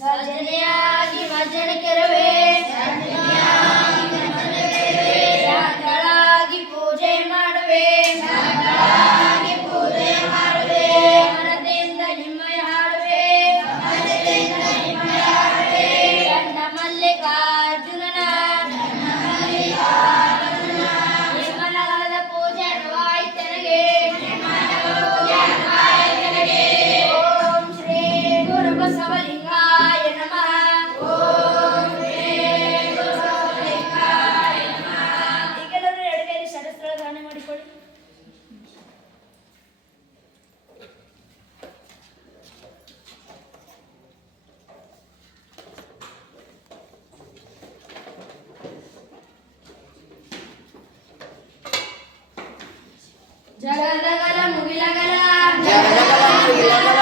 सजने आदि मजन करो జగదగల ముగిలగల. జగదగల ముగిలగల.